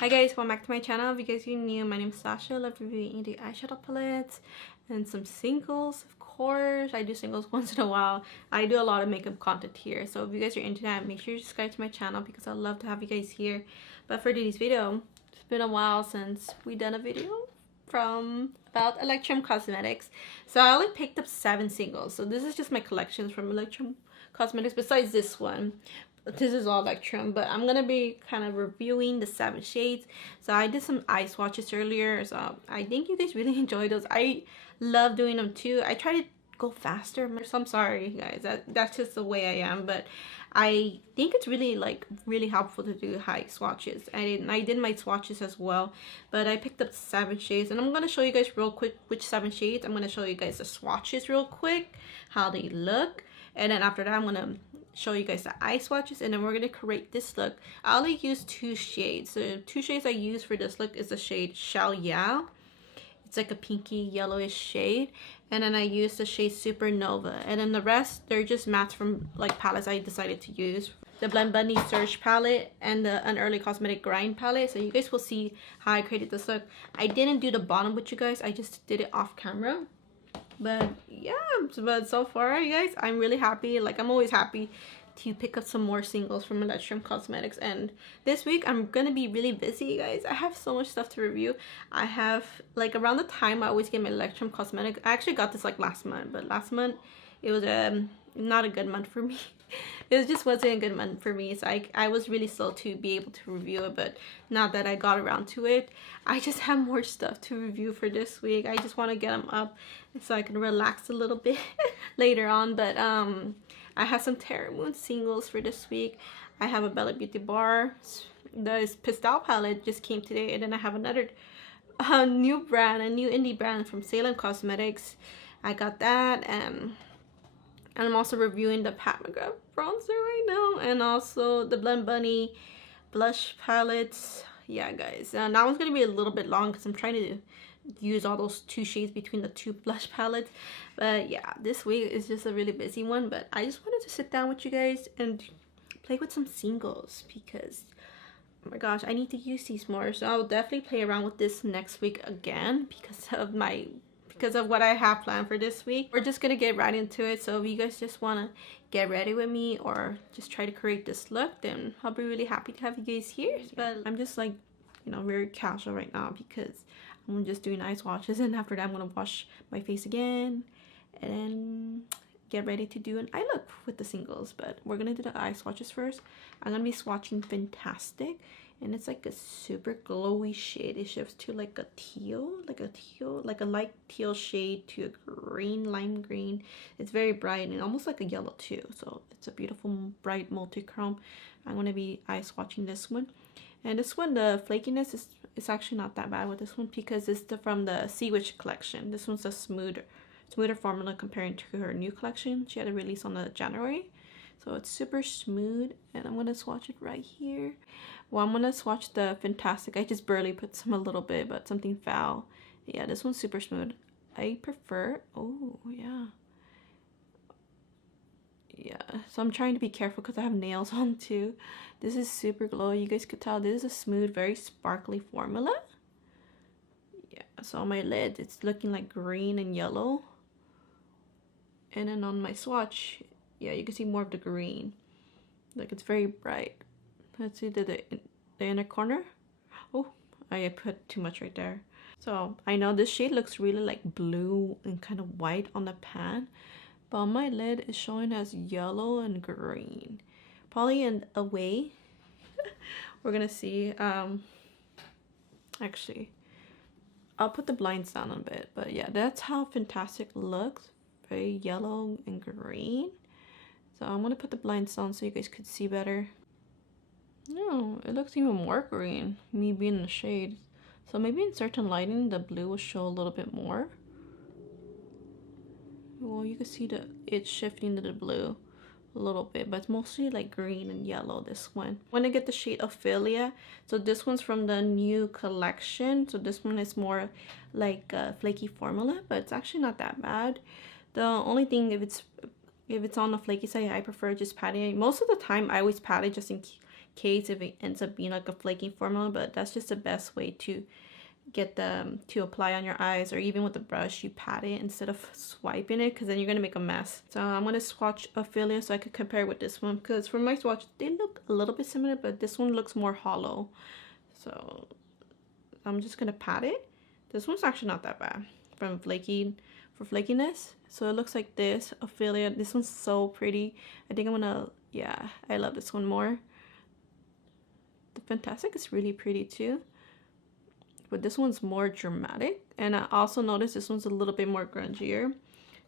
Hi guys, welcome back to my channel. If you guys are new, my name is Sasha. I love reviewing the eyeshadow palettes and some singles, of course. I do singles once in a while. I do a lot of makeup content here, so if you guys are into that, make sure you subscribe to my channel because I love to have you guys here. But for today's video, it's been a while since we done a video about Electrum Cosmetics. So I only picked up 7 singles. So this is just my collections from Electrum Cosmetics besides this one. This is all Electrum, but I'm gonna be kind of reviewing the 7 shades. So I did some eye swatches earlier, so I think you guys really enjoyed those. I love doing them too. I try to go faster, so I'm sorry guys, that's just the way I am, but I think it's really helpful to do high swatches. I did my swatches as well, but I picked up 7 shades, and I'm gonna show you guys real quick which 7 shades. I'm gonna show you guys the swatches real quick, how they look, and then after that I'm gonna show you guys the eye swatches, and then we're gonna create this look. I only use 2 shades. So 2 shades I use for this look is the shade Shao Ya. It's like a pinky yellowish shade, and then I use the shade Supernova, and then the rest they're just mattes from like palettes I decided to use. The Blend Bunny Surge palette and the Unearthly Cosmetic Grind palette. So you guys will see how I created this look. I didn't do the bottom with you guys, I just did it off camera. But yeah, but so far you guys, I'm really happy. Like, I'm always happy to pick up some more singles from Electrum Cosmetics, and this week I'm gonna be really busy, you guys. I have so much stuff to review. I have, like, around the time I always get my Electrum Cosmetics, I actually got this like last month, but last month it was not a good month for me. It just wasn't a good month for me, so I was really slow to be able to review it. But now that I got around to it, I just have more stuff to review for this week. I just want to get them up so I can relax a little bit later on. But I have some Terra Moon singles for this week. I have a Bella Beauty bar. The Pastel palette just came today, and then I have another new brand, a new indie brand from Salem Cosmetics. I got that, and I'm also reviewing the Pat McGrath bronzer right now, and also the Blend Bunny blush palettes. Yeah guys, that one's gonna be a little bit long because I'm trying to use all those 2 shades between the 2 blush palettes. But yeah, this week is just a really busy one, but I just wanted to sit down with you guys and play with some singles because, oh my gosh, I need to use these more. So I'll definitely play around with this next week again because of what I have planned for this week. We're just gonna get right into it. So if you guys just wanna get ready with me or just try to create this look, then I'll be really happy to have you guys here. But I'm just like, you know, very casual right now because I'm just doing eye swatches, and after that I'm gonna wash my face again and then get ready to do an eye look with the singles. But we're gonna do the eye swatches first. I'm gonna be swatching Fantastic, and it's like a super glowy shade. It shifts to like a teal, like a light teal shade to a green, lime green. It's very bright and almost like a yellow too. So it's a beautiful, bright multichrome. I'm gonna be eye swatching this one. And this one, the flakiness is actually not that bad with this one because it's from the Sea Witch collection. This one's a smoother formula comparing to her new collection. She had a release on the January. So it's super smooth, and I'm gonna swatch it right here. Well, I'm gonna swatch the Fantastic. I just barely put some a little bit, but something foul. Yeah, this one's super smooth. I prefer, oh yeah. Yeah, so I'm trying to be careful because I have nails on too. This is super glowy. You guys could tell this is a smooth, very sparkly formula. Yeah, so on my lid, it's looking like green and yellow. And then on my swatch, yeah, you can see more of the green. Like, it's very bright. Let's see the inner corner. Oh, I put too much right there. So I know this shade looks really like blue and kind of white on the pan, but on my lid it's showing as yellow and green. Probably in a way. We're gonna see. Actually, I'll put the blinds down a bit, but yeah, that's how Fantastic looks. Very yellow and green. So I'm gonna put the blinds on so you guys could see better. No, it looks even more green, me being in the shade. So maybe in certain lighting the blue will show a little bit more. Well, you can see it's shifting to the blue a little bit, but it's mostly like green and yellow, this one. When I get the shade Ophelia, so this one's from the new collection. So this one is more like a flaky formula, but it's actually not that bad. The only thing, if it's on the flaky side, I prefer just patting it. Most of the time I always pat it just in case if it ends up being like a flaky formula, but that's just the best way to get them to apply on your eyes, or even with the brush you pat it instead of swiping it, because then you're gonna make a mess. So I'm gonna swatch Ophelia so I could compare with this one, because for my swatch they look a little bit similar, but this one looks more hollow. So I'm just gonna pat it. This one's actually not that bad for flakiness. So it looks like this. Ophelia, this one's so pretty. I think I'm gonna, yeah, I love this one more. The Fantastic is really pretty too, but this one's more dramatic. And I also noticed this one's a little bit more grungier.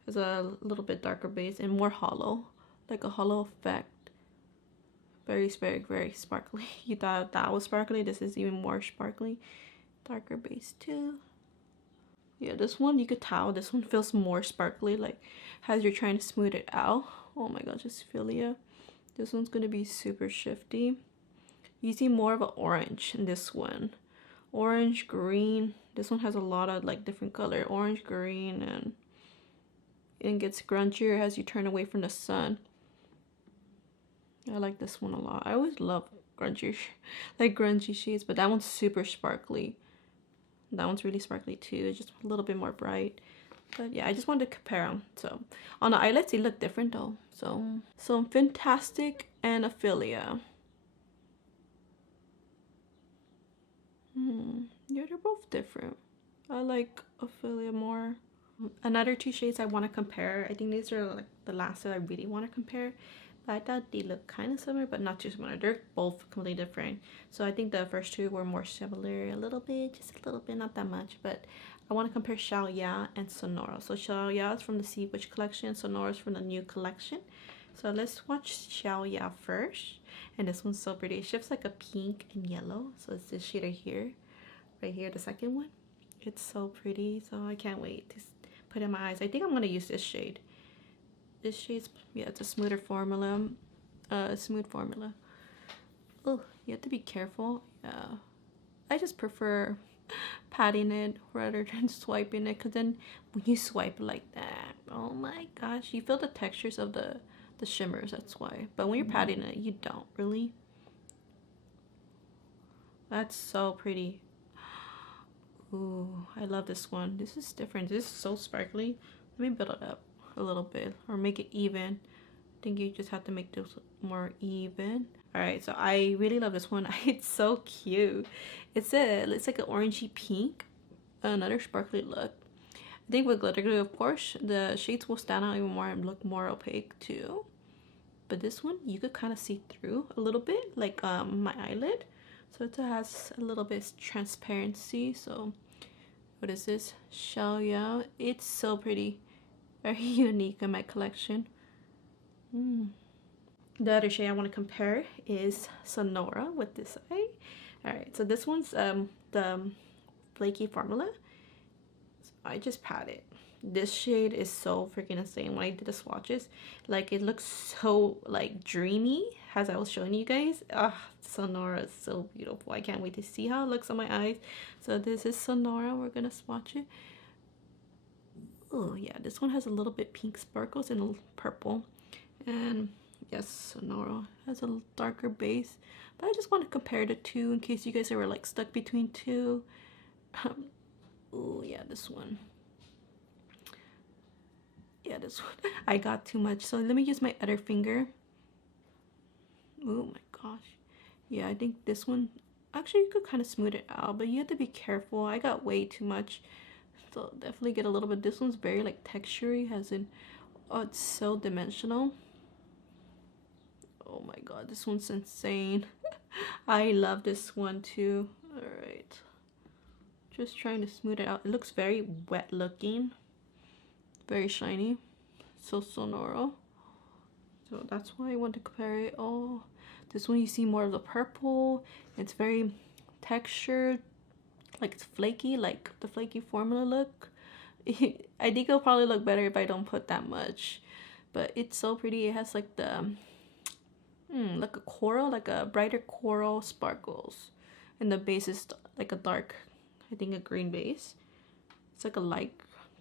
It's a little bit darker base and more hollow, like a hollow effect. Very sparkly. You thought that was sparkly, this is even more sparkly. Darker base too. Yeah, this one you could tell this one feels more sparkly, like as you're trying to smooth it out. Oh my god, just feel it. This one's gonna be super shifty. You see more of an orange in this one. Orange, green. This one has a lot of like different color. Orange, green, and it gets grungier as you turn away from the sun. I like this one a lot. I always love grungy shades, but that one's super sparkly. That one's really sparkly too. It's just a little bit more bright. But yeah, I just wanted to compare them. So on the eyelids, they look different though. So Fantastic and Ophelia. Yeah, they're both different. I like Ophelia more. Another two shades I want to compare. I think these are like the last that I really want to compare. But I thought they look kind of similar, but not too similar. They're both completely different. So I think the first two were more similar a little bit, just a little bit, not that much. But I want to compare Xiao Ya and Sonora. So Xiao Ya is from the Sea Witch collection. Sonora is from the new collection. So let's watch Xiao Ya first. And this one's so pretty. It shifts like a pink and yellow. So it's this shade right here, the second one. It's so pretty. So I can't wait to put it in my eyes. I think I'm going to use this shade. This shade's, yeah, it's a smoother formula. Smooth formula. Oh, you have to be careful. Yeah. I just prefer patting it rather than swiping it, because then when you swipe like that, oh my gosh, you feel the textures of the shimmers, that's why. But when you're patting it, you don't really. That's so pretty. Ooh, I love this one. This is different. This is so sparkly. Let me build it up a little bit or make it even. I think you just have to make this more even. All right, so I really love this one. It's so cute. It's like an orangey pink, another sparkly look. I think with glitter glue, of course, the shades will stand out even more and look more opaque too. But this one, you could kind of see through a little bit, like my eyelid. So it has a little bit of transparency. So what is this? Xiao Ya. It's so pretty. Very unique in my collection. The other shade I want to compare is Sonora with this eye. Alright, so this one's the flaky formula. So I just pat it. This shade is so freaking insane. When I did the swatches, like it looks so like dreamy, as I was showing you guys. Sonora is so beautiful. I can't wait to see how it looks on my eyes. So this is Sonora. We're gonna swatch it. Oh yeah, this one has a little bit pink sparkles and purple. And yes, Sonora has a darker base. But I just want to compare the two in case you guys are like stuck between two. Oh yeah, this one. Yeah, this one. I got too much. So let me use my other finger. Oh my gosh. Yeah, I think this one, actually you could kind of smooth it out, but you have to be careful. I got way too much. So definitely get a little bit. This one's very like textury, as in, oh, it's so dimensional. Oh my god, this one's insane. I love this one too. All right, just trying to smooth it out. It looks very wet looking, very shiny. So Sonora. So that's why I want to compare it. Oh, this one you see more of the purple. It's very textured, like it's flaky, like the flaky formula look. I think it'll probably look better if I don't put that much, but it's so pretty. It has like the like a coral, like a brighter coral sparkles, and the base is like a dark, I think a green base. It's like a light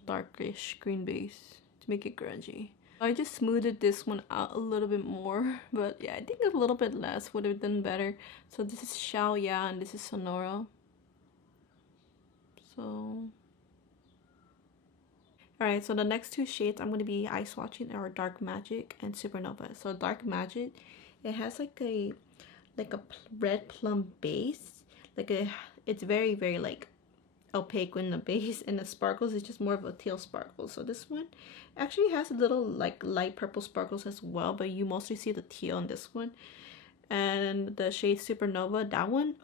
darkish green base to make it grungy. I just smoothed this one out a little bit more, but yeah, I think a little bit less would have done better. So this is Xiao Ya and this is Sonora. So alright, so the next two shades I'm going to be eye swatching are Dark Magic and Supernova. So Dark Magic, it has like a red plum base. It's very like opaque in the base, and the sparkles is just more of a teal sparkle. So this one actually has a little like light purple sparkles as well, but you mostly see the teal in this one. And the shade Supernova, that one,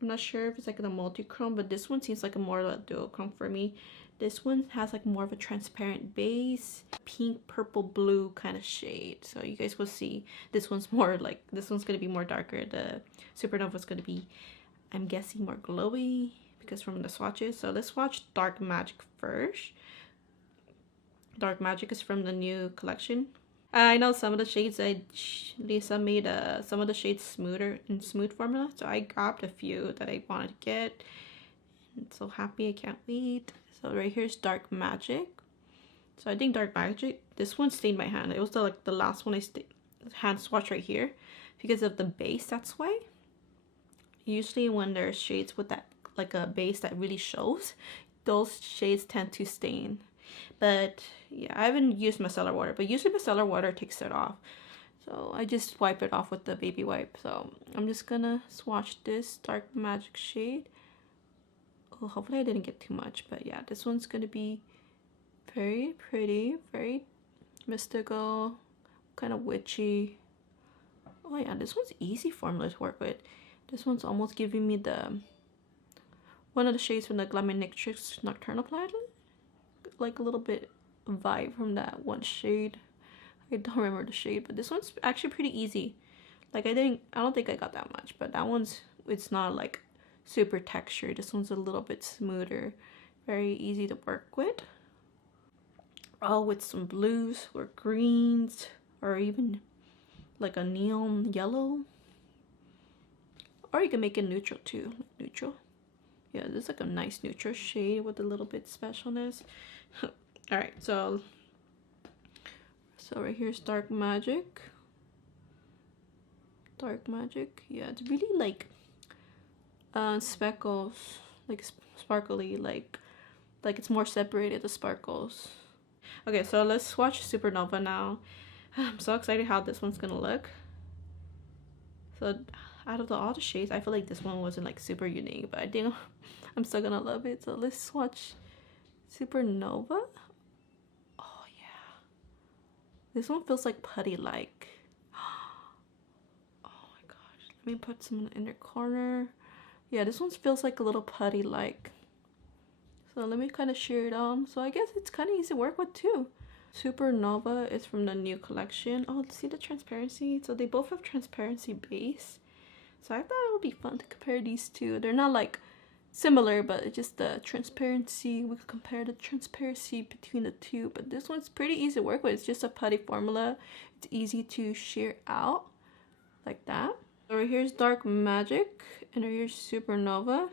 I'm not sure if it's like the multichrome, but this one seems like a more of a duochrome for me. This one has like more of a transparent base, pink, purple, blue kind of shade. So you guys will see this one's more like, this one's going to be more darker. The Supernova is going to be, I'm guessing, more glowy because from the swatches. So let's swatch Dark Magic first. Dark Magic is from the new collection. I know some of the shades Lisa made some of the shades smoother in smooth formula, so I grabbed a few that I wanted to get. I'm so happy, I can't wait. So right here's Dark Magic. So I think Dark Magic, this one stained my hand. It was the last one I hand swatch right here because of the base. That's why usually when there's shades with that like a base that really shows, those shades tend to stain. But yeah, I haven't used micellar water, but usually micellar water takes it off. So I just wipe it off with the baby wipe. So I'm just gonna swatch this Dark Magic shade. Oh, hopefully I didn't get too much, but yeah, this one's gonna be very pretty, very mystical, kind of witchy. Oh yeah, this one's easy formula to work with. This one's almost giving me one of the shades from the Glaminatrix Nocturnal Palette, like a little bit vibe from that one shade. I don't remember the shade, but this one's actually pretty easy. Like I don't think I got that much, but that one's, it's not like super textured. This one's a little bit smoother, very easy to work with. All with some blues or greens or even like a neon yellow, or you can make it neutral too, like neutral. Yeah, this is like a nice neutral shade with a little bit specialness. All right, so right here's Dark Magic. Dark Magic, yeah, it's really like speckles, like sparkly, like it's more separated, the sparkles. Okay, so let's swatch Supernova now. I'm so excited how this one's gonna look. So out of all the shades, I feel like this one wasn't like super unique, but I think I'm still gonna love it. So let's swatch Supernova. Oh yeah, this one feels like putty like. Oh my gosh, let me put some in the inner corner. Yeah, this one feels like a little putty like. So let me kind of shear it on. So I guess it's kind of easy to work with too. Supernova is from the new collection. Oh, see the transparency? So they both have transparency base. So I thought it would be fun to compare these two. They're not like similar, but it's just the transparency. We could compare the transparency between the two. But this one's pretty easy to work with. It's just a putty formula. It's easy to shear out like that. So right here's Dark Magic and right here's Supernova.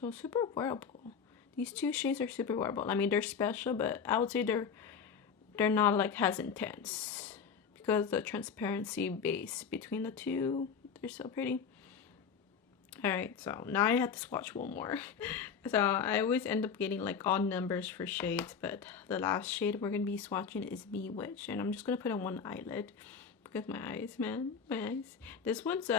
So super wearable. These two shades are super wearable. I mean, they're special, but I would say they're not like as intense because the transparency base between the two, they're so pretty. All right, so now I have to swatch one more. So I always end up getting like odd numbers for shades, but the last shade we're gonna be swatching is Bewitched, and I'm just gonna put on one eyelid because my eyes, man, my eyes. This one's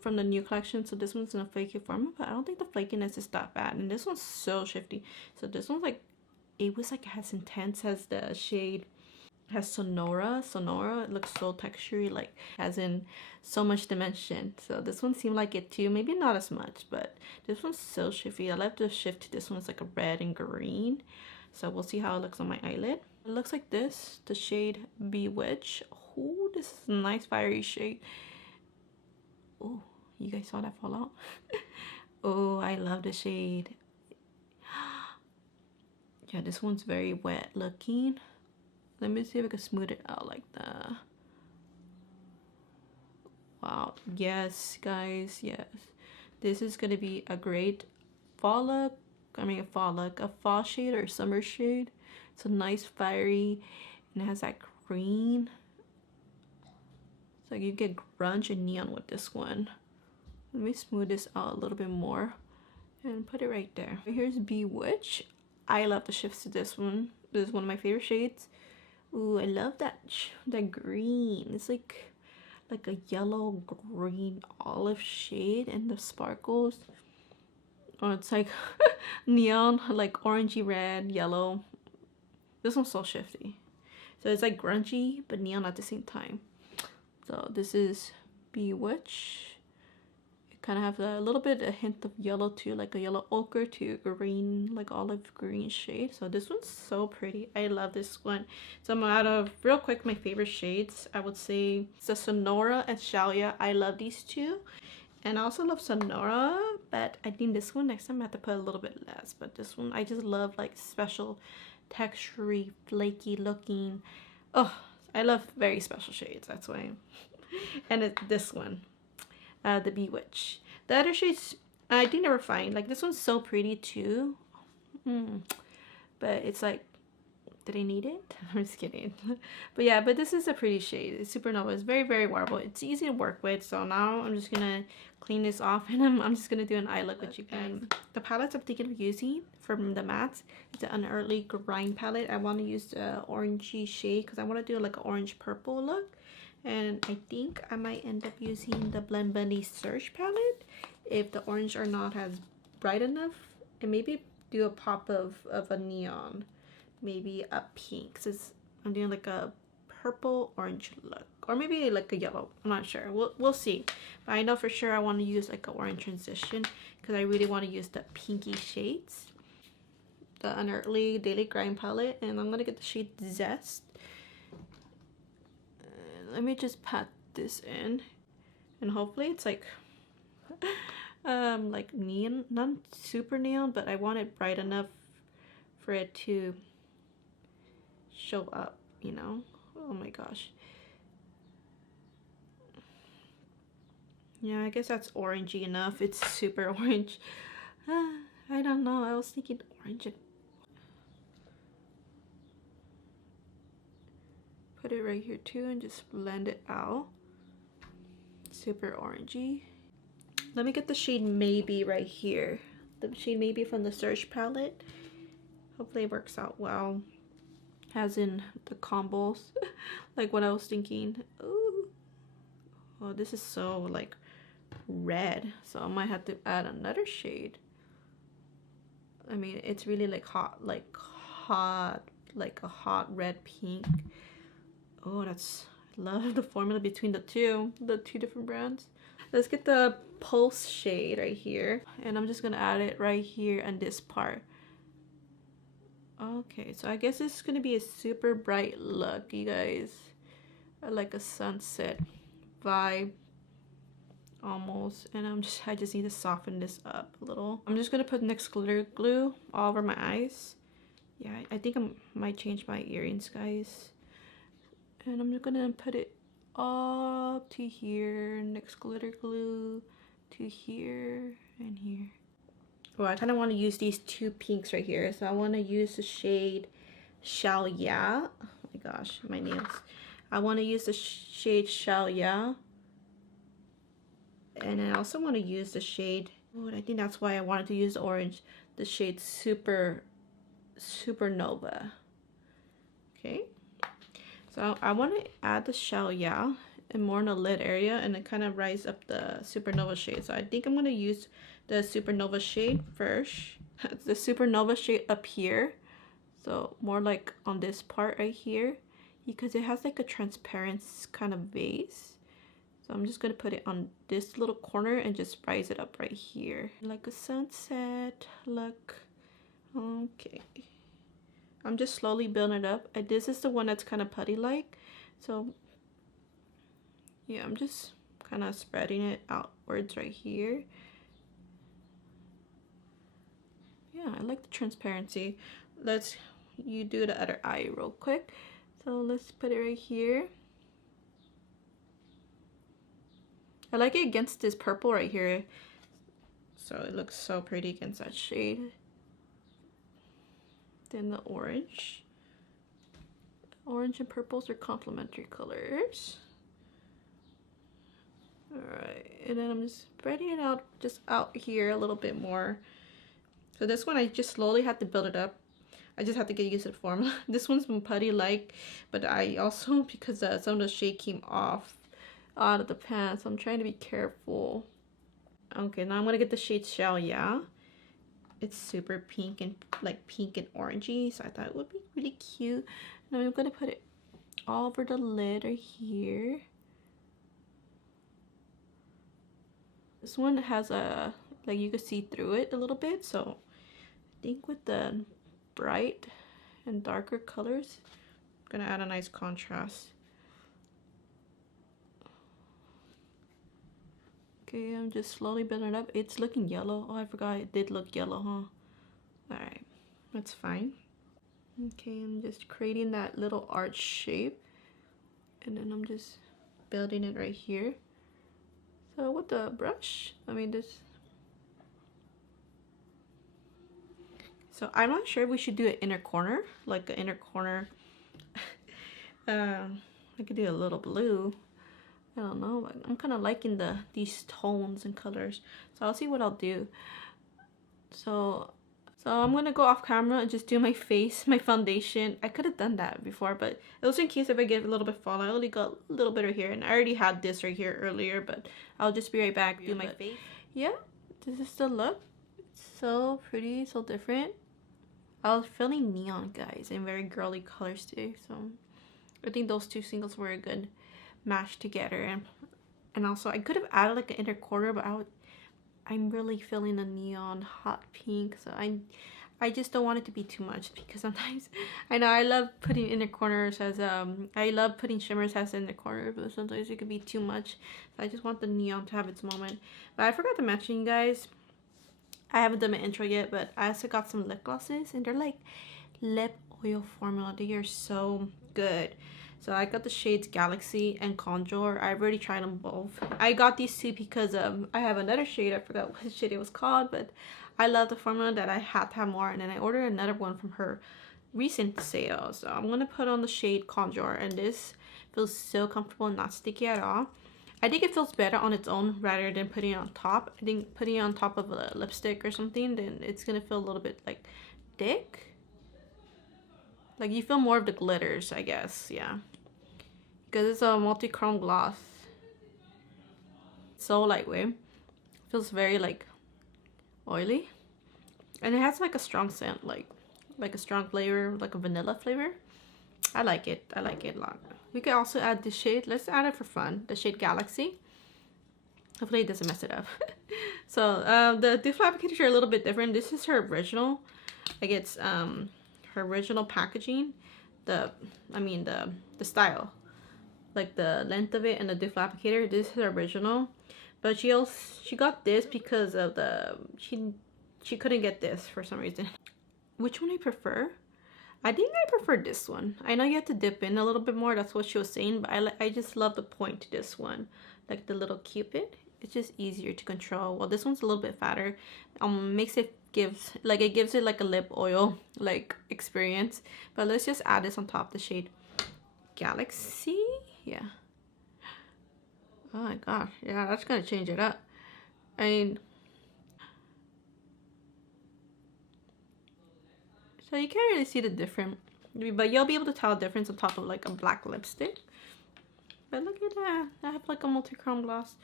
from the new collection, so this one's in a flaky form, but I don't think the flakiness is that bad, and this one's so shifty. So this one's like, it was like as intense as the shade has Sonora. It looks so textury, like as in so much dimension. So this one seemed like it too, maybe not as much, but this one's so shifty. I love the shift. This one's like a red and green, so we'll see how it looks on my eyelid. It looks like this, the shade Bewitched. Oh, this is a nice fiery shade. Oh, you guys saw that fall out? Oh, I love the shade. Yeah, this one's very wet looking. Let me see if I can smooth it out like that. Wow, yes guys, yes. This is gonna be a great fall look. I mean a fall look, a fall shade or summer shade. It's a nice fiery, and it has that green. So you get grunge and neon with this one. Let me smooth this out a little bit more and put it right there. Here's Bewitch. I love the shifts to this one. This is one of my favorite shades. Ooh, I love that green. It's like a yellow green olive shade, and the sparkles. Oh, it's like neon, like orangey red, yellow. This one's so shifty. So it's like grungy but neon at the same time. So this is Bewitch. It kind of have a little bit, a hint of yellow too, like a yellow ochre to green, like olive green shade. So this one's so pretty. I love this one. So I'm out of, real quick, my favorite shades. I would say the Sonora and Shalia. I love these two. And I also love Sonora, but I think this one, next time I have to put a little bit less. But this one, I just love like special textury, flaky looking. Oh, I love very special shades, that's why. And it's this one, the Bewitch. The other shades, I think they were fine. Like this one's so pretty too. But it's like, did I need it? I'm just kidding. But yeah, but this is a pretty shade. It's Supernova. It's very, very wearable. It's easy to work with. So now I'm just gonna clean this off, and I'm just gonna do an eye look with you guys. The palettes I'm thinking of using from the mattes, it's an Unearthly Grind palette. I want to use the orangey shade because I want to do like an orange purple look. And I think I might end up using the Blend Bunny Surge palette if the orange are not as bright enough, and maybe do a pop of a neon, maybe a pink, since I'm doing like a purple orange look, or maybe like a yellow. I'm not sure. We'll see. But I know for sure I want to use like an orange transition because I really want to use the pinky shades. The Unearthly Daily Grind palette, and I'm gonna get the shade Zest. Let me just pat this in, and hopefully it's like neon, not super neon, but I want it bright enough for it to show up, you know. Oh my gosh. Yeah, I guess that's orangey enough. It's super orange. I don't know, I was thinking orange. Put it right here too and just blend it out. Super orangey. Let me get the shade Maybe right here. The shade Maybe from the Surge palette. Hopefully it works out well. As in the combos. Like what I was thinking. Ooh. Oh, this is so like red. So I might have to add another shade. I mean, it's really like like a hot red pink. Oh, that's, I love the formula between the two different brands. Let's get the Pulse shade right here, and I'm just gonna add it right here on this part. Okay, so I guess it's gonna be a super bright look, you guys. Like a sunset vibe almost, and I just need to soften this up a little. I'm just gonna put NYX glitter glue all over my eyes. Yeah, I think I might change my earrings, guys. And I'm just gonna put it up to here, NYX glitter glue to here and here. Well, I kind of want to use these two pinks right here, so I want to use the shade Shalia. Oh my gosh, my nails. I want to use the shade Shalia, and I also want to use the shade, oh, I think that's why I wanted to use the orange, the shade Supernova. Okay. So I want to add the Shalia and more in the lid area, and then kind of rise up the Supernova shade. So I think I'm going to use the Supernova shade first. The Supernova shade up here. So more like on this part right here, because it has like a transparent kind of base. So I'm just going to put it on this little corner and just rise it up right here. Like a sunset look. Okay. I'm just slowly building it up. This is the one that's kind of putty-like. So, yeah, I'm just kind of spreading it outwards right here. Yeah, I like the transparency. You do the other eye real quick. So let's put it right here. I like it against this purple right here. So it looks so pretty against that shade. Then the orange. Orange and purples are complementary colors. Alright, and then I'm just spreading it out just out here a little bit more. So this one I just slowly had to build it up. I just have to get used to the formula. This one's been putty like, but I also, because some of the shade came off out of the pan, so I'm trying to be careful. Okay, now I'm gonna get the shade Shell Yeah. It's super pink and like pink and orangey, so I thought it would be really cute. Now I'm gonna put it all over the lid right here. This one has a, like you can see through it a little bit, so I think with the bright and darker colors, I'm gonna add a nice contrast. Okay, I'm just slowly building it up. It's looking yellow. Oh, I forgot it did look yellow, huh? Alright, that's fine. Okay, I'm just creating that little arch shape. And then I'm just building it right here. So with the brush, I mean this. So I'm not sure if we should do an inner corner, like an inner corner. I could do a little blue. I don't know, but I'm kind of liking these tones and colors. So I'll see what I'll do. So I'm gonna go off camera and just do my face, my foundation. I could have done that before, but it was in case if I get a little bit fall. I only got a little bit right here, and I already had this right here earlier, but I'll just be right back. Do my face. Yeah, this is the look. It's so pretty, so different. I was feeling neon, guys, and very girly colors too. So I think those two singles were a good match together, and also I could have added like an inner corner, but I'm really feeling a neon hot pink, so I just don't want it to be too much, because sometimes I know I love putting inner corners as I love putting shimmers as inner corner, but sometimes it could be too much. So I just want the neon to have its moment. But I forgot to mention, you guys, I haven't done my intro yet, but I also got some lip glosses, and they're like lip oil formula. They are so good. So I got the shades Galaxy and Conjure. I've already tried them both. I got these two because I have another shade. I forgot what shade it was called, but I love the formula that I had to have more. And then I ordered another one from her recent sale. So I'm going to put on the shade Conjure, and this feels so comfortable and not sticky at all. I think it feels better on its own rather than putting it on top. I think putting it on top of a lipstick or something, then it's going to feel a little bit like thick. Like you feel more of the glitters, I guess, yeah. Because it's a multichrome gloss. So lightweight. Feels very like oily. And it has like a strong scent, like a strong flavor, like a vanilla flavor. I like it. I like it a lot. We can also add the shade. Let's add it for fun. The shade Galaxy. Hopefully it doesn't mess it up. So the diffuser applicators are a little bit different. This is her original. Like it's her original packaging. The style. Like the length of it and the diffuser applicator. This is her original. But she got this because of she couldn't get this for some reason. Which one I prefer? I think I prefer this one. I know you have to dip in a little bit more. That's what she was saying. But I just love the point to this one. Like the little cupid. It's just easier to control. Well, this one's a little bit fatter. Gives it like a lip oil like experience. But let's just add this on top, the shade Galaxy. Yeah. Oh my gosh. Yeah, that's gonna change it up. I mean, so you can't really see the difference, but you'll be able to tell the difference on top of like a black lipstick. But look at that. I have like a multi-chrome gloss.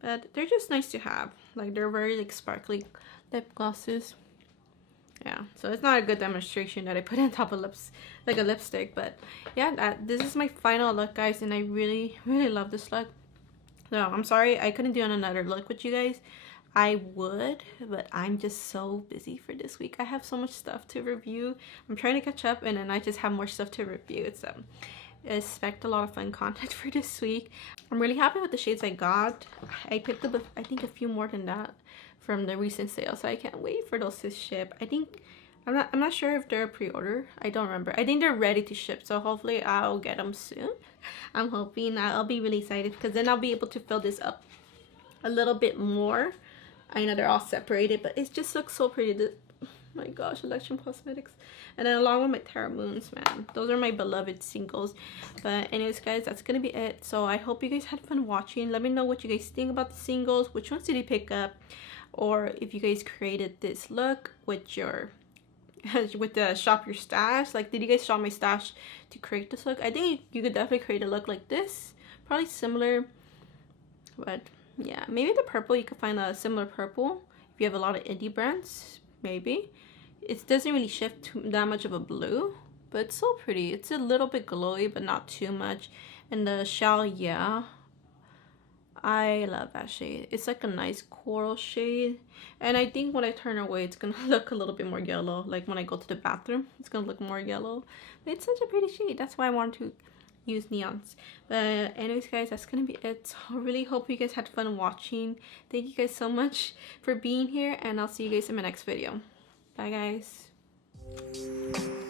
But they're just nice to have. Like they're very like sparkly lip glosses. Yeah, so it's not a good demonstration that I put on top of lips like a lipstick, but yeah, this is my final look, guys, and I really love this look. So I'm sorry I couldn't do another look with you guys. I would, but I'm just so busy for this week. I have so much stuff to review. I'm trying to catch up, and then I just have more stuff to review. So expect a lot of fun content for this week. I'm really happy with the shades I got. I picked up I think a few more than that from the recent sale, so I can't wait for those to ship. I think I'm not sure if they're pre-order. I don't remember. I think they're ready to ship, so hopefully I'll get them soon. I'm hoping. I'll be really excited because then I'll be able to fill this up a little bit more. I know they're all separated, but it just looks so pretty. my gosh, Electrum Cosmetics. And then along with my Terra Moons, man. Those are my beloved singles. But anyways, guys, that's gonna be it. So I hope you guys had fun watching. Let me know what you guys think about the singles. Which ones did you pick up? Or if you guys created this look with your with the shop your stash. Like, did you guys shop my stash to create this look? I think you could definitely create a look like this. Probably similar. But yeah, maybe the purple, you could find a similar purple if you have a lot of indie brands. Maybe it doesn't really shift to that much of a blue, but it's so pretty. It's a little bit glowy, but not too much. And the shell, yeah, I love that shade. It's like a nice coral shade, and I think when I turn away, it's gonna look a little bit more yellow. Like when I go to the bathroom, it's gonna look more yellow. But it's such a pretty shade. That's why I wanted to use neons. But anyways, guys, that's gonna be it. I really hope you guys had fun watching. Thank you guys so much for being here, and I'll see you guys in my next video. Bye, guys.